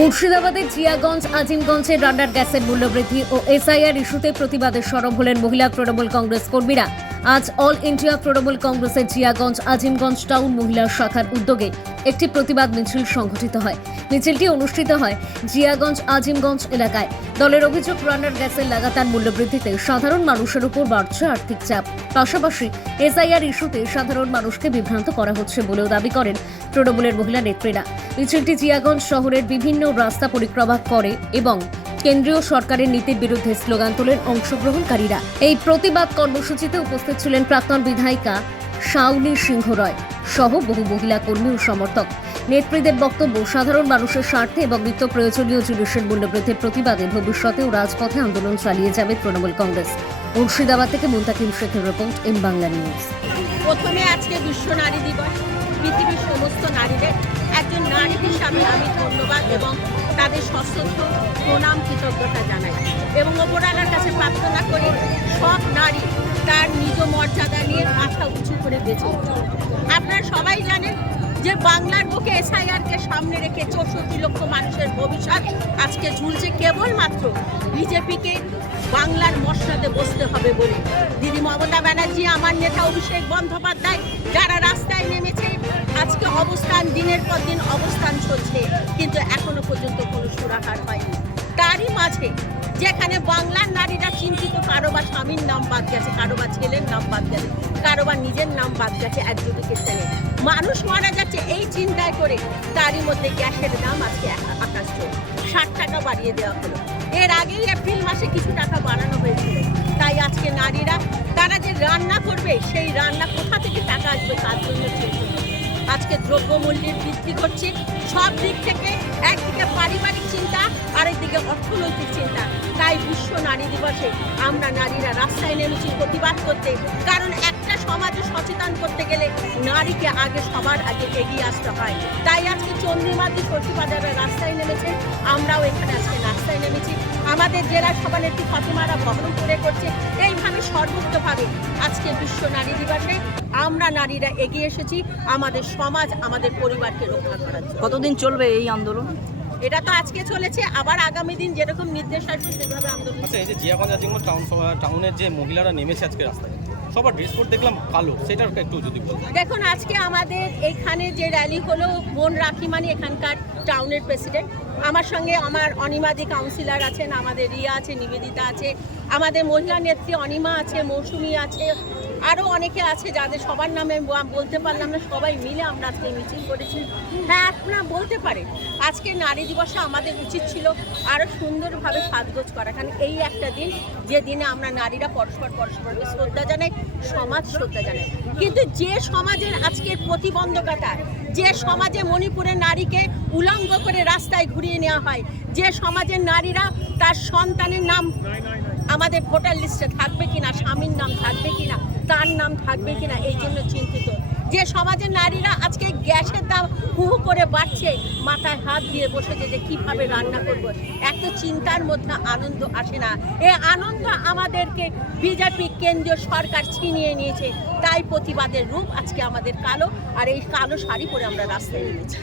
মুর্শিদাবাদের জিয়াগঞ্জ আজিমগঞ্জে রান্নার গ্যাসের মূল্যবৃদ্ধি ও এসআইআর ইস্যুতে প্রতিবাদে সরব হলেন মহিলা তৃণমূল কংগ্রেস কর্মীরা। আজ অল ইন্ডিয়া তৃণমূল কংগ্রেসের জিয়াগঞ্জ আজিমগঞ্জ টাউন মহিলা শাখার উদ্যোগে একটি প্রতিবাদ মিছিল সংঘটিত হয়। মিছিলটি অনুষ্ঠিত হয় জিয়াগঞ্জ আজিমগঞ্জ এলাকায়। দলের অভিযোগ, রান্নার গ্যাসের লাগাতার মূল্যবৃদ্ধিতে সাধারণ মানুষের উপর বাড়ছে আর্থিক চাপ। পাশাপাশি এসআইআর ইস্যুতে সাধারণ মানুষকে বিভ্রান্ত করা হচ্ছে বলেও দাবি করেন তৃণমূলের মহিলা নেত্রীরা। মিছিলটি জিয়াগঞ্জ শহরের বিভিন্ন রাস্তা পরিক্রমা করে এবং কেন্দ্রীয় সরকারের নীতির বিরুদ্ধে স্লোগান তোলেন অংশগ্রহণকারীরা। এই প্রতিবাদ কর্মসূচিতে উপস্থিত ছিলেন প্রাক্তন বিধায়িকা শাওলি সিংহ রয় সহ বহু মহিলা কর্মী ও সমর্থক। নেত্রীদের বক্তব্য, সাধারণ মানুষের স্বার্থে এবং নিত্য প্রয়োজনীয় জিনিসের মূল্যবৃদ্ধির প্রতিবাদে ভবিষ্যতেও রাজপথে আন্দোলন চালিয়ে যাবে তৃণমূল কংগ্রেস। মুর্শিদাবাদ থেকে মুন্তাকিম শেখের রিপোর্ট, এম বাংলা নিউজ। প্রথমে আজকে বিশ্ব নারী দিবস। পৃথিবীর সমস্ত নারীদের একজন নারী হিসাবে আমি ধন্যবাদ এবং তাদের সশ্রদ্ধ প্রণাম কৃতজ্ঞতা জানাই এবং ওপরওয়ালার কাছে প্রার্থনা করি সব নারী তার নিজ মর্যাদা নিয়ে মাথা উঁচু করে বেঁচে। আপনারা সবাই জানেন যে বাংলার বুকে এসআইআরকে সামনে রেখে 64 লক্ষ মানুষের ভবিষ্যৎ আজকে ঝুলছে কেবলমাত্র বিজেপিকে বাংলার মসনদে বসতে হবে বলে। দিদি মমতা ব্যানার্জি, আমার নেতা অভিষেক বন্দ্যোপাধ্যায় যারা রাস্তায় নেমেছে, আজকে অবস্থান দিনের পর দিন অবস্থান চলছে, কিন্তু এখনো পর্যন্ত কোনো সুরাহার হয়নি। তারই মাঝে যেখানে বাংলার নারীরা চিন্তিত, কারোবার স্বামীর নাম বাদ গেছে, কারোবার ছেলের নাম বাদ গেছে, কারোবার নিজের নাম বাদ গেছে অ্যাডজুডিকেশনে, মানুষ মারা যাচ্ছে এই চিন্তায় করে তারই মধ্যে গ্যাসের দাম আজকে আকাশ ছোঁয়া 60 টাকা বাড়িয়ে দেওয়া হলো। এর আগেই এপ্রিল মাসে কিছু টাকা বাড়ানো হয়েছিল। তাই আজকে নারীরা তারা যে রান্না করবে সেই রান্না কোথা থেকে টাকা আসবে তার জন্য চিন্তিত। আজকে দ্রব্যমূল্যের বৃদ্ধি করছে সব দিক থেকে, একদিকে পারিবারিক চিন্তা, আরেকদিকে অর্থনৈতিক চিন্তা। তাই বিশ্ব নারী দিবসে আমরা নারীরা রাস্তায় নেমেছি প্রতিবাদ করতে, কারণ একটা সমাজে সচেতন করতে গেলে নারীকে আগে সবার আগে এগিয়ে আসতে হয়। তাই আজকে চন্দ্রিমাদি শশীবাজারের রাস্তায় নেমেছে, আমরাও এখানে আজকে রাস্তায় নেমেছি। আমাদের জেলা সভানেত্রী ফতেমারা বহরমপুরে করছে। এইভাবে সর্বোচ্চভাবে আজকে বিশ্ব নারী দিবসে আমরা নারীরা এগিয়ে এসেছি আমাদের সমাজ, আমাদের পরিবারকে রক্ষা করার জন্য। কতদিন চলবে এই আন্দোলন? এটা তো আজকে চলেছে, আবার আগামী দিন যেরকম নির্দেশ আসবে সেভাবে আন্দোলন। আচ্ছা, এই যে জিয়াগঞ্জ আজিমগঞ্জ টাউনের যে মহিলারা নেমেছে আজকে রাস্তায়, সবার ড্রেস কোড দেখলাম কালো, সেটা একটু যদি বলতেন। দেখুন, আজকে আমাদের এখানে যে র্যালি হলো, বোন রাখিমানি এখানকার টাউনের প্রেসিডেন্ট, আমার সঙ্গে আমার অনিমাদি কাউন্সিলর আছেন, আমাদের রিয়া আছে, নিবেদিতা আছে, আমাদের মহিলা নেত্রী অনিমা আছে, মৌসুমী আছে, আরও অনেকে আছে যাদের সবার নামে বলতে পারলাম না। সবাই মিলে আমরা আজকে মিছিল করেছি। হ্যাঁ, আপনারা বলতে পারেন আজকে নারী দিবসে আমাদের উচিত ছিল আরও সুন্দরভাবে সাজগোজ করা, কারণ এই একটা দিন যে দিনে আমরা নারীরা পরস্পরকে শ্রদ্ধা জানাই, সমাজ শ্রদ্ধা জানাই। কিন্তু যে সমাজের আজকের প্রতিবন্ধকতা, যে সমাজে মণিপুরের নারীকে উলঙ্গ করে রাস্তায় ঘুরিয়ে নেওয়া হয়, যে সমাজের নারীরা তার সন্তানের নাম আমাদের ভোটার লিস্টে থাকবে কিনা, স্বামীর নাম থাকবে কিনা, তার নাম থাকবে কিনা, এই জন্য চিন্তিত। যে সমাজের নারীরা আজকে গ্যাসের দাম হু হু করে বাড়ছে, মাথায় হাত দিয়ে বসেছে যে কীভাবে রান্না করব, এত চিন্তার মধ্যে আনন্দ আসে না। এই আনন্দ আমাদেরকে বিজেপি কেন্দ্রীয় সরকার ছিনিয়ে নিয়েছে। তাই প্রতিবাদের রূপ আজকে আমাদের কালো, আর এই কালো শাড়ি পরে আমরা রাস্তায় নেমেছি।